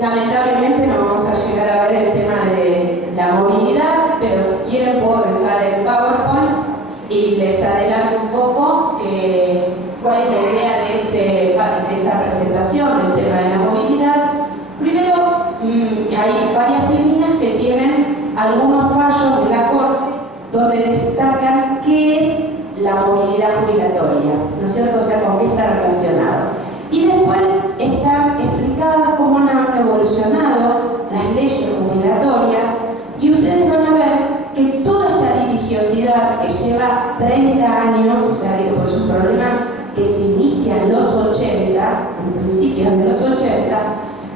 Lamentablemente no vamos a llegar a ver el tema de la movilidad, pero si quieren puedo dejar el PowerPoint y les adelanto un poco cuál es la idea de esa presentación del tema de la movilidad. Primero, hay varias tribunas que tienen algunos fallos de la Corte donde destacan qué es la movilidad jubilatoria, ¿no es cierto? O sea, con qué está relacionado. Y después está explicada cómo han evolucionado las leyes jubilatorias y ustedes van a ver que toda esta litigiosidad que lleva 30 años, o sea, que es un problema que se inicia en los 80, en principios de los 80,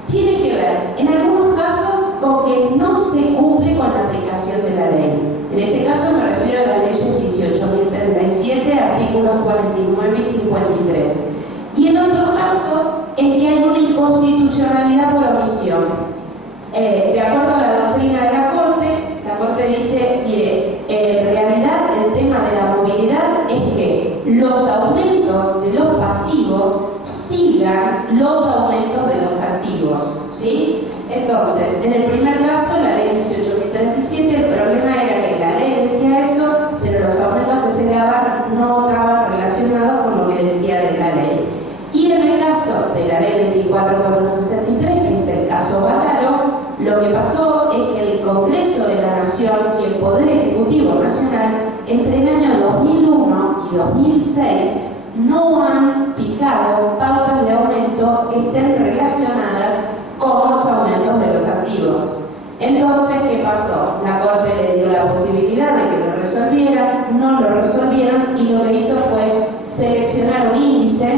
tiene que ver, en algunos casos, con que no se cumple con la aplicación de la ley. En ese caso me refiero a la ley 18.037, artículos 49 y 53. Y en otros casos, en que hay una inconstitucionalidad por omisión. De acuerdo a la doctrina de la Corte dice, mire, en realidad el tema de la movilidad es que los aumentos de los pasivos sigan los aumentos de los activos, ¿sí? Entonces, en el primer caso, la ley 18.037, el problema era que la ley decía eso, pero los aumentos que se daban no estaban relacionados con lo que decía de la ley. Y en el caso de la ley 24.463, que es el caso Badaro, lo que pasó es que el Congreso de la Nación y el Poder Ejecutivo Nacional, entre el año 2001 y 2006, no han fijado pautas de aumento que estén relacionadas con los aumentos de los activos. Entonces, ¿qué pasó? La Corte le dio la posibilidad de que lo resolvieran, no lo resolvieron y lo que hizo fue seleccionar un índice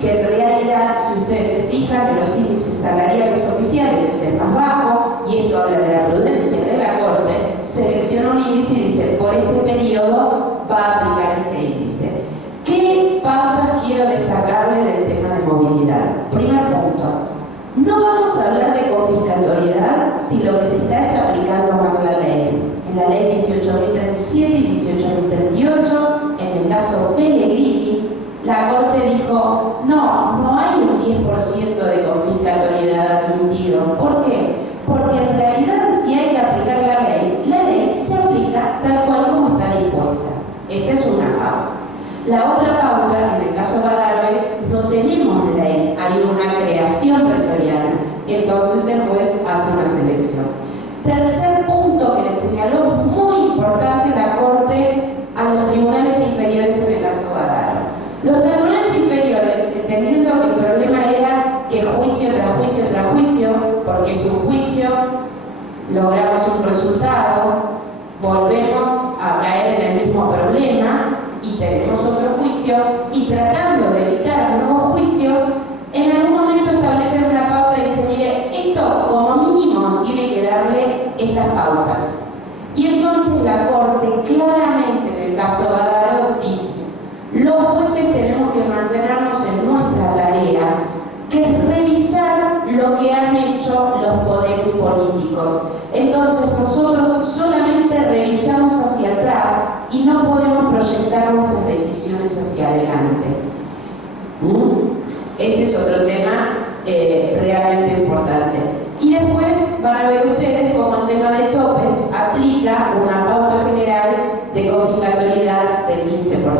que en realidad, si ustedes se fijan, que los índices salariales oficiales es el más bajo, y esto habla de la prudencia de la Corte, selecciona un índice y dice, por este periodo va a aplicar este índice. ¿Qué pautas quiero destacarle del tema de movilidad? Primer punto. No vamos a hablar de confiscatoriedad si lo que se está es aplicando mal la ley. En la ley 18.037 y 18.038, en el caso Pellegrini, la Corte dijo, no hay un 10% de confiscatoriedad admitido. ¿Por qué? Porque en realidad si hay que aplicar la ley se aplica tal cual como está dispuesta. Esta es una pauta. La otra pauta, en el caso Badaro, es no tenemos ley, hay una creación pretoriana. Entonces el juez hace una selección. Tercer punto que le señaló muy importante la Corte a los tribunales inferiores en el caso Badaro. Los tribunales inferiores, entendiendo que el problema era que juicio tras juicio tras juicio, porque es un juicio, logramos un resultado, volvemos a caer en el mismo problema, y tenemos otro juicio, y tratando de evitar nuevos juicios, en algún momento establecen una pauta y dicen, mire, esto como mínimo tiene que darle estas pautas. Y entonces la Corte claramente en el caso Badaro dice, los jueces tenemos que mantenernos en nuestra tarea, que es revisar lo que han hecho los poderes políticos. Entonces nosotros solamente revisamos hacia atrás y no podemos proyectar nuestras decisiones hacia adelante. Este es otro tema realmente importante. Y después van a ver ustedes cómo el tema de topes aplica una pauta general de confiscatoriedad del 15%.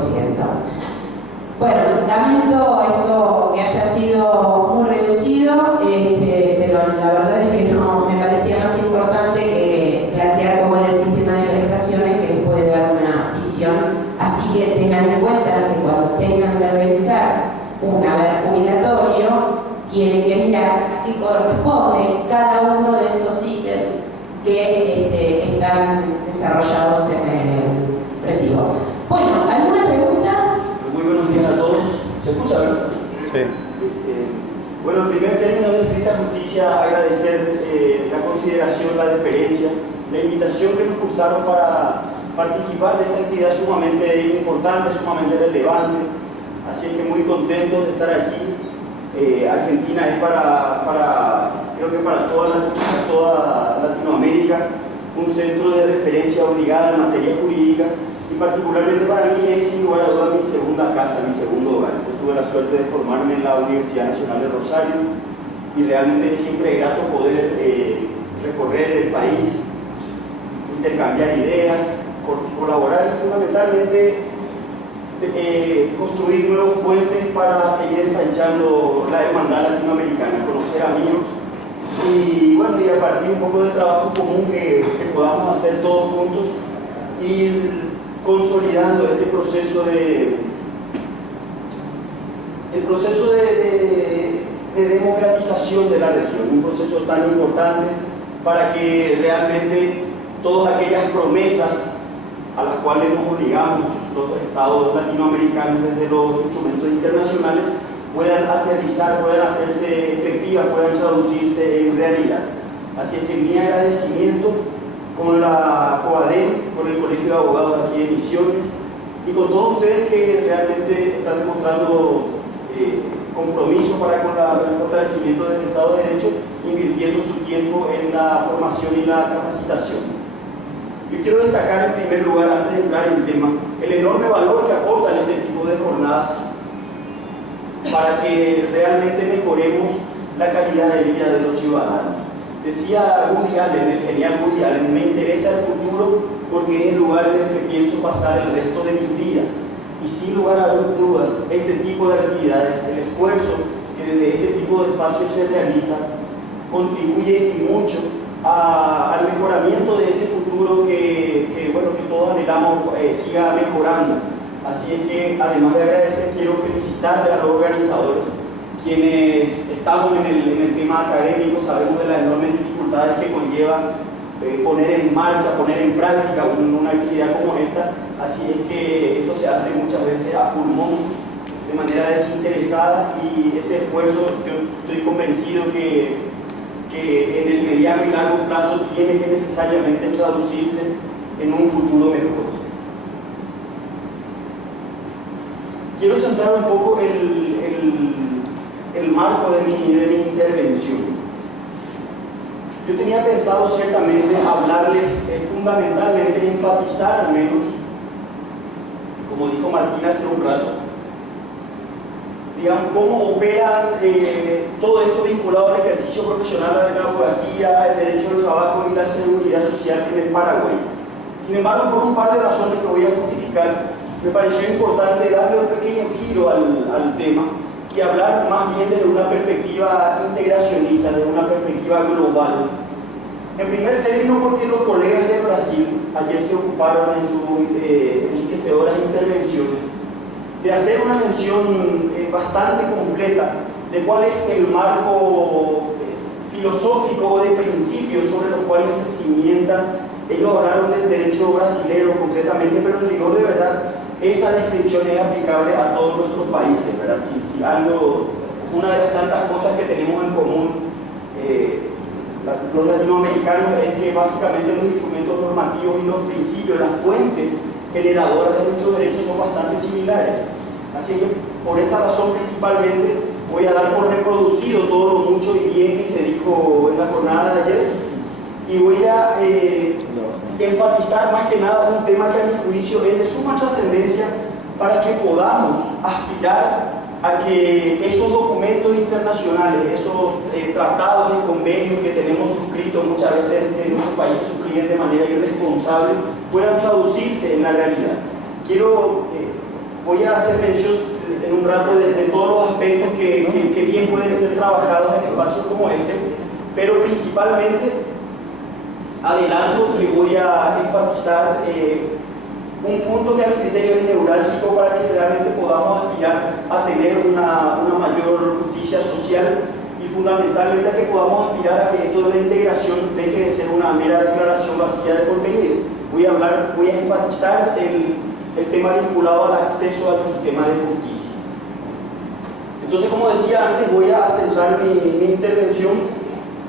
Bueno, lamento esto que haya sido muy reducido, pero la verdad es que no me parecía más importante que plantear cómo era el sistema de prestaciones que les puede dar una visión. Así que tengan en cuenta que cuando tengan que revisar un haber jubilatorio, tienen que mirar a qué corresponde cada uno de esos ítems que están desarrollados en el recibo. Bueno, ¿alguna pregunta? Muy buenos días a todos. ¿Se escucha, verdad? Sí. Bueno, en primer término de estricta justicia, agradecer la consideración, la deferencia, la invitación que nos cursaron para participar de esta actividad sumamente importante, sumamente relevante. Así que muy contentos de estar aquí. Argentina es creo que para toda Latinoamérica, un centro de referencia obligada en materia jurídica. Y particularmente para mí es sin lugar a dudas mi segunda casa, mi segundo hogar. Yo tuve la suerte de formarme en la Universidad Nacional de Rosario y realmente siempre es grato poder recorrer el país, intercambiar ideas, colaborar y fundamentalmente construir nuevos puentes para seguir ensanchando la hermandad latinoamericana, conocer amigos y bueno, y a partir un poco del trabajo común que podamos hacer todos juntos, ir consolidando este proceso de democratización de la región, un proceso tan importante para que realmente todas aquellas promesas a las cuales nos obligamos los estados latinoamericanos desde los instrumentos internacionales puedan aterrizar, puedan hacerse efectivas, puedan traducirse en realidad. Así es que mi agradecimiento con la COADEM, con el Colegio de Abogados aquí de Misiones y con todos ustedes que realmente están demostrando compromiso para con el fortalecimiento del Estado de Derecho, invirtiendo su tiempo en la formación y la capacitación. Yo quiero destacar en primer lugar, antes de entrar en tema, el enorme valor que aportan este tipo de jornadas para que realmente mejoremos la calidad de vida de los ciudadanos. Decía Woody Allen, el genial Woody Allen, me interesa el futuro porque es el lugar en el que pienso pasar el resto de mis días. Y sin lugar a dudas, este tipo de actividades, el esfuerzo que desde este tipo de espacios se realiza, contribuye y mucho al mejoramiento de ese futuro que todos anhelamos siga mejorando. Así es que, además de agradecer, quiero felicitarle a los organizadores, quienes estamos en el tema académico, sabemos de las enormes dificultades que conlleva poner en marcha, poner en práctica una actividad como esta. Así es que esto se hace muchas veces a pulmón, de manera desinteresada, y ese esfuerzo yo estoy convencido que en el mediano y largo plazo tiene que necesariamente traducirse en un futuro mejor. Quiero centrar un poco el marco de mi intervención. Yo tenía pensado ciertamente hablarles fundamentalmente, enfatizar al menos, como dijo Martín hace un rato, digamos, cómo opera todo esto vinculado al ejercicio profesional de la abogacía, el derecho al trabajo y la seguridad social en el Paraguay. Sin embargo, por un par de razones que voy a justificar, me pareció importante darle un pequeño giro al tema y hablar más bien desde una perspectiva integracionista, desde una perspectiva global. En primer término, porque los colegas de Brasil ayer se ocuparon en sus enriquecedoras intervenciones de hacer una mención bastante completa de cuál es el marco filosófico de principios sobre los cuales se cimienta. Ellos hablaron del derecho brasilero concretamente, pero en rigor de verdad esa descripción es aplicable a todos nuestros países, ¿verdad? Si algo, una de las tantas cosas que tenemos en común los latinoamericanos es que básicamente los instrumentos normativos y los principios, las fuentes generadoras de nuestros derechos son bastante similares. Así que por esa razón principalmente voy a dar por reproducido todo lo mucho y bien que se dijo en la jornada de ayer, y voy a enfatizar más que nada un tema que a mi juicio es de suma trascendencia para que podamos aspirar a que esos documentos internacionales, esos tratados y convenios que tenemos suscritos muchas veces en nuestros países suscriben de manera irresponsable, puedan traducirse en la realidad. Voy a hacer mención en un rato de todos los aspectos que bien pueden ser trabajados en espacios como este, pero principalmente adelanto que voy a enfatizar un punto que a mi criterio es neurálgico para que realmente podamos aspirar a tener una mayor justicia social y fundamentalmente a que podamos aspirar a que esto de la integración deje de ser una mera declaración vacía de contenido. Voy a enfatizar el tema vinculado al acceso al sistema de justicia. Entonces, como decía antes, voy a centrar mi intervención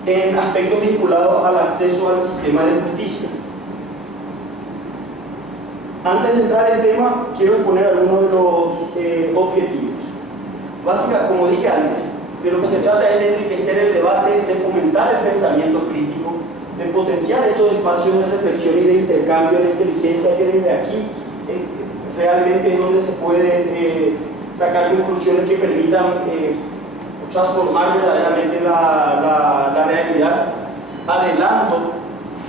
en aspectos vinculados al acceso al sistema de justicia. Antes de entrar en tema, quiero exponer algunos de los objetivos. Básicamente, como dije antes, de lo que se trata es de enriquecer el debate, de fomentar el pensamiento crítico, de potenciar estos espacios de reflexión y de intercambio de inteligencia que desde aquí realmente es donde se pueden sacar conclusiones que permitan transformar verdaderamente la realidad. Adelanto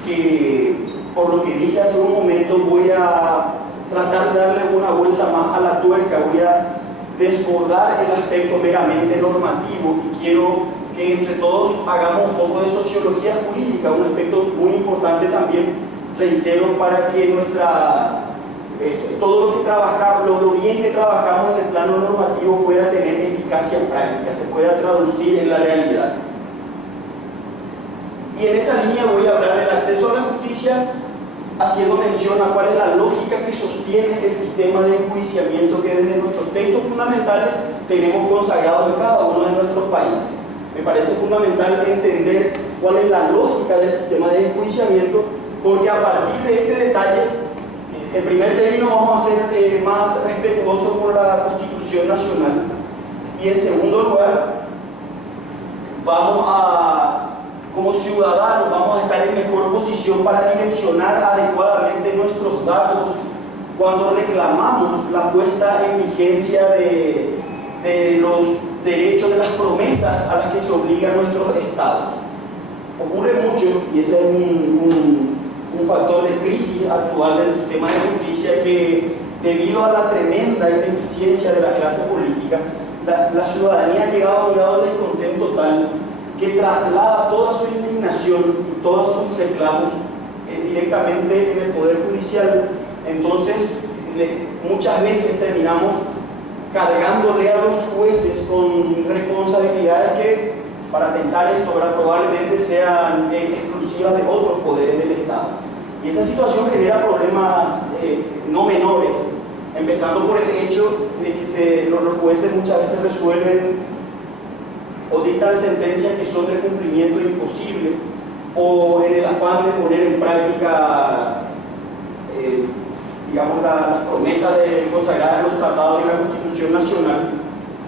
que, por lo que dije hace un momento, voy a tratar de darle una vuelta más a la tuerca, voy a desbordar el aspecto meramente normativo y quiero que entre todos hagamos un poco de sociología jurídica, un aspecto muy importante también, reitero, para que todo lo que trabajamos, lo bien que trabajamos en el plano normativo pueda tener eficacia práctica, se pueda traducir en la realidad. Y en esa línea voy a hablar del acceso a la justicia, haciendo mención a cuál es la lógica que sostiene el sistema de enjuiciamiento que desde nuestros textos fundamentales tenemos consagrados en cada uno de nuestros países. Me parece fundamental entender cuál es la lógica del sistema de enjuiciamiento, porque a partir de ese detalle, en primer término, vamos a ser más respetuosos con la Constitución Nacional, y en segundo lugar, vamos a, como ciudadanos, vamos a estar en mejor posición para direccionar adecuadamente nuestros datos cuando reclamamos la puesta en vigencia de los derechos, de las promesas a las que se obligan nuestros estados. Ocurre mucho, y ese es un factor de crisis actual del sistema de justicia, que debido a la tremenda ineficiencia de la clase política, la ciudadanía ha llegado a un grado de descontento tal que traslada toda su indignación y todos sus reclamos directamente en el Poder Judicial. Entonces, muchas veces terminamos cargándole a los jueces con responsabilidades que, para pensar esto, probablemente sean exclusivas de otros poderes del Estado. Y esa situación genera problemas no menores, empezando por el hecho de que los jueces muchas veces resuelven o dictan sentencias que son de cumplimiento imposible, o en el afán de poner en práctica digamos, las promesas consagradas en los tratados y la Constitución Nacional,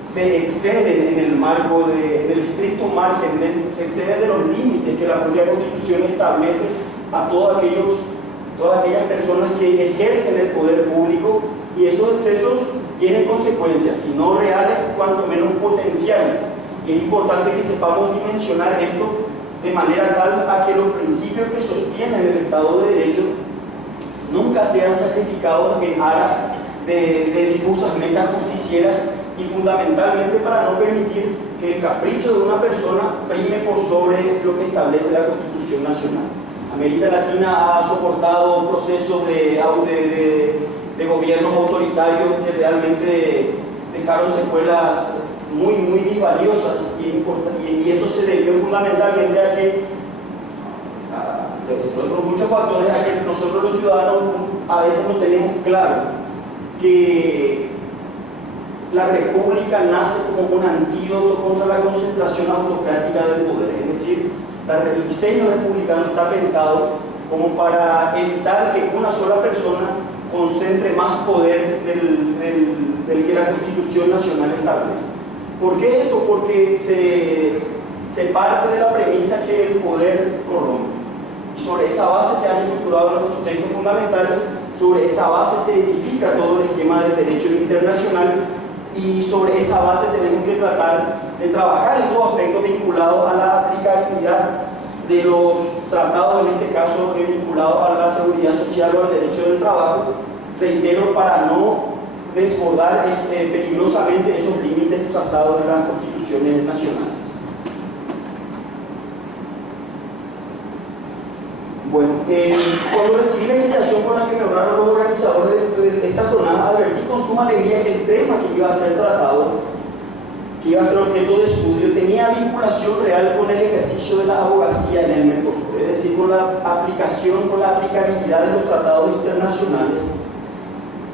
se exceden en el marco del estricto margen, se exceden de los límites que la propia Constitución establece a todas aquellas personas que ejercen el poder público, y esos excesos tienen consecuencias, si no reales, cuanto menos potenciales. Y es importante que sepamos dimensionar esto de manera tal a que los principios que sostienen el Estado de Derecho nunca sean sacrificados en aras de difusas metas justicieras, y fundamentalmente para no permitir que el capricho de una persona prime por sobre lo que establece la Constitución Nacional. América Latina ha soportado procesos de gobiernos autoritarios que realmente dejaron secuelas muy disvaliosas, y eso se debió fundamentalmente a que, entre otros muchos factores, a que nosotros los ciudadanos a veces no tenemos claro que la república nace como un antídoto contra la concentración autocrática del poder. Es decir, el diseño republicano está pensado como para evitar que una sola persona concentre más poder del que la Constitución Nacional establece. ¿Por qué esto? Porque se parte de la premisa que el poder corrompe. Y sobre esa base se han estructurado nuestros textos fundamentales, sobre esa base se edifica todo el esquema del derecho internacional, y sobre esa base tenemos que tratar de trabajar estos aspectos vinculados a la aplicabilidad de los tratados, en este caso vinculados a la seguridad social o al derecho del trabajo, reitero, para no desbordar peligrosamente esos límites trazados en las constituciones nacionales. Bueno, cuando recibí la invitación con la que me honraron los organizadores de esta jornada, advertí con suma alegría que el tema que iba a ser tratado, que iba a ser objeto de estudio, tenía vinculación real con el ejercicio de la abogacía en el Mercosur, es decir, con la aplicación, con la aplicabilidad de los tratados internacionales,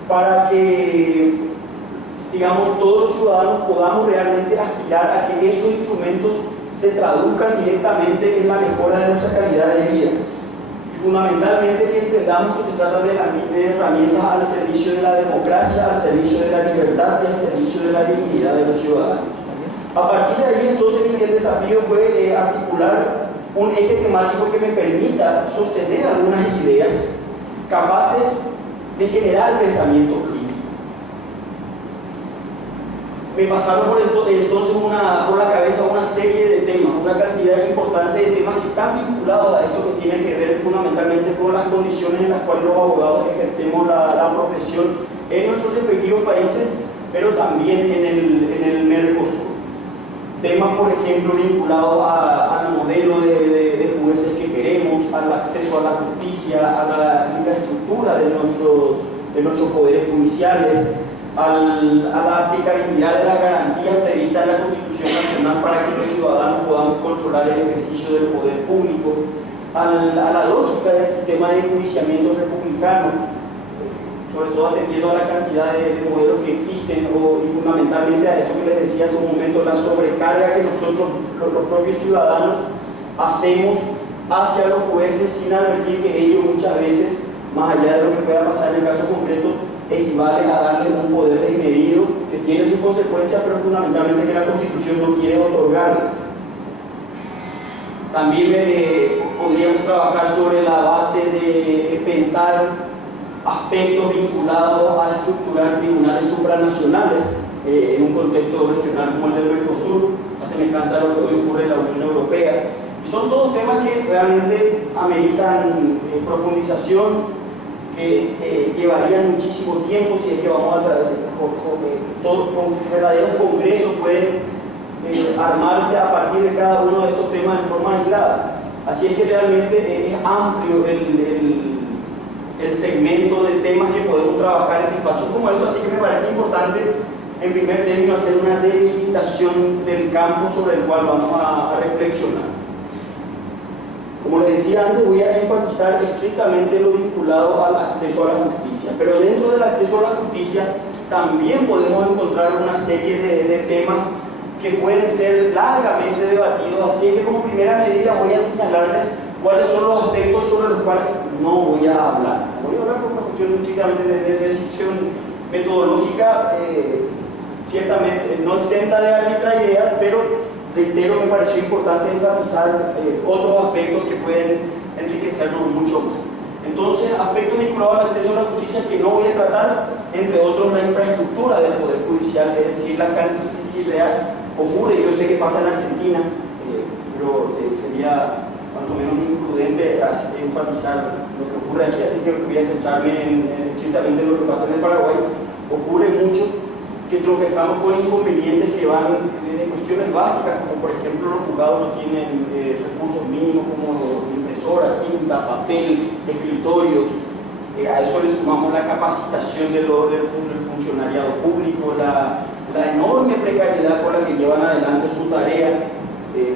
para que, digamos, todos los ciudadanos podamos realmente aspirar a que esos instrumentos se traduzcan directamente en la mejora de nuestra calidad de vida. Fundamentalmente que entendamos que se trata de herramientas al servicio de la democracia, al servicio de la libertad y al servicio de la dignidad de los ciudadanos. A partir de ahí, entonces, el desafío fue articular un eje temático que me permita sostener algunas ideas capaces de generar pensamiento crítico. me pasaron entonces por la cabeza una serie de temas, una cantidad importante de temas que están vinculados a esto que tiene que ver fundamentalmente con las condiciones en las cuales los abogados ejercemos la profesión en nuestros respectivos países, pero también en el Mercosur. Temas, por ejemplo, vinculados al modelo de jueces que queremos, al acceso a la justicia, a la infraestructura de nuestros poderes judiciales, a la aplicabilidad de las garantías previstas en la Constitución Nacional para que los ciudadanos podamos controlar el ejercicio del poder público, a la lógica del sistema de enjuiciamiento republicano, sobre todo atendiendo a la cantidad de modelos que existen y fundamentalmente a esto que les decía hace un momento, la sobrecarga que nosotros, los propios ciudadanos, hacemos hacia los jueces sin advertir que ellos muchas veces, más allá de lo que pueda pasar en el caso concreto, equivale a darle un poder desmedido que tiene sus consecuencias, pero fundamentalmente que la Constitución no quiere otorgar. También podríamos trabajar sobre la base de pensar aspectos vinculados a estructurar tribunales supranacionales en un contexto regional como el del Mercosur, a semejanza de lo que hoy ocurre en la Unión Europea. Y son todos temas que realmente ameritan profundización, que llevarían muchísimo tiempo si es que vamos a con verdaderos congresos pueden armarse a partir de cada uno de estos temas en forma aislada. Así es que realmente es amplio el segmento de temas que podemos trabajar en espacios como estos, así que me parece importante en primer término hacer una delimitación del campo sobre el cual vamos a reflexionar. Como les decía antes, voy a enfatizar estrictamente lo vinculado al acceso a la justicia, pero dentro del acceso a la justicia también podemos encontrar una serie de temas que pueden ser largamente debatidos, así que como primera medida voy a señalarles cuáles son los aspectos sobre los cuales no voy a hablar. Voy a hablar por una cuestión estrictamente de decisión metodológica, ciertamente no exenta de arbitrariedad, pero reitero, me pareció importante enfatizar otros aspectos que pueden enriquecernos mucho más. Entonces, aspectos vinculados al acceso a la justicia que no voy a tratar, entre otros la infraestructura del Poder Judicial, es decir, si real ocurre, yo sé que pasa en Argentina, pero sería cuanto menos imprudente enfatizar lo que ocurre aquí, así que voy a centrarme estrictamente en lo que pasa en el Paraguay. Ocurre mucho que tropezamos con inconvenientes que van desde cuestiones básicas, como por ejemplo los juzgados no tienen recursos mínimos como impresora, tinta, papel, escritorios. A eso le sumamos la capacitación del funcionariado público, la enorme precariedad con la que llevan adelante su tarea,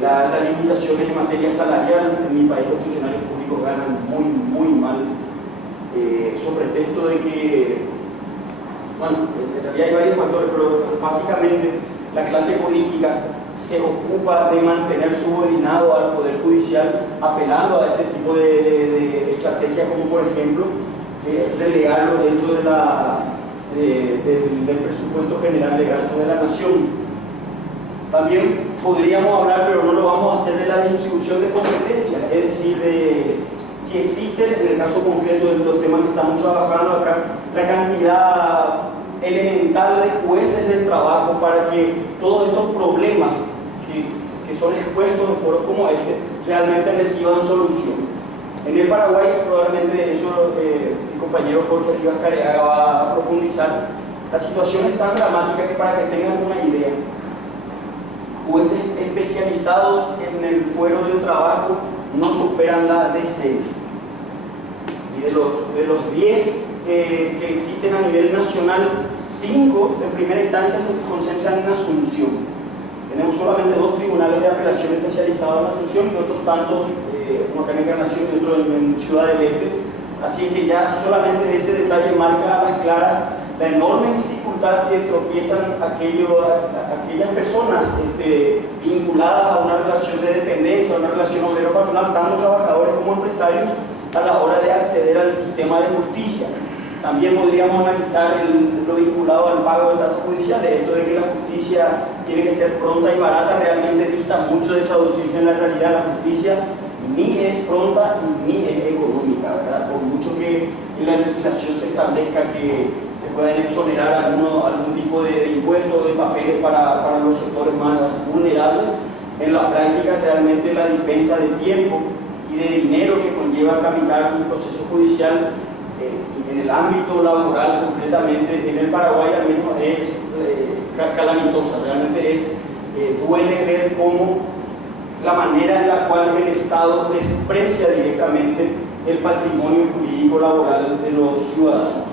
las limitaciones en materia salarial. En mi país los funcionarios públicos ganan muy mal, sobre pretexto de que, bueno, en realidad hay varios factores, pero básicamente la clase política se ocupa de mantener subordinado al Poder Judicial, apelando a este tipo de estrategias, como por ejemplo relegarlo dentro del presupuesto general de gasto de la nación. También podríamos hablar, pero no lo vamos a hacer, de la distribución de competencias, es decir, de si existen, en el caso concreto de los temas que estamos trabajando acá, la cantidad elemental de jueces del trabajo para que todos estos problemas que son expuestos en foros como este realmente reciban solución. En el Paraguay, probablemente eso mi compañero Jorge Rivas Careaga va a profundizar, la situación es tan dramática que, para que tengan una idea, jueces especializados en el fuero del trabajo no superan la decena. Y de los 10 que existen a nivel nacional, 5 en primera instancia se concentran en Asunción. Tenemos solamente 2 tribunales de apelación especializados en Asunción y otros tantos, uno acá en Encarnación y otro en Ciudad del Este. Así que ya solamente ese detalle marca a las claras la enorme dificultad que tropiezan aquellas personas vinculadas a una relación de dependencia, a una relación obrero-patronal, tanto trabajadores como empresarios, a la hora de acceder al sistema de justicia. También podríamos analizar lo vinculado al pago de tasas judiciales. Esto de que la justicia tiene que ser pronta y barata realmente dista mucho de traducirse en la realidad. La justicia ni es pronta ni es económica, ¿verdad? Por mucho que en la legislación se establezca que se pueden exonerar algún tipo de impuestos, de papeles para los sectores más vulnerables. En la práctica, realmente la dispensa de tiempo y de dinero que conlleva tramitar un proceso judicial en el ámbito laboral concretamente, en el Paraguay al menos es calamitosa. Realmente duele ver cómo la manera en la cual el Estado desprecia directamente el patrimonio jurídico laboral de los ciudadanos.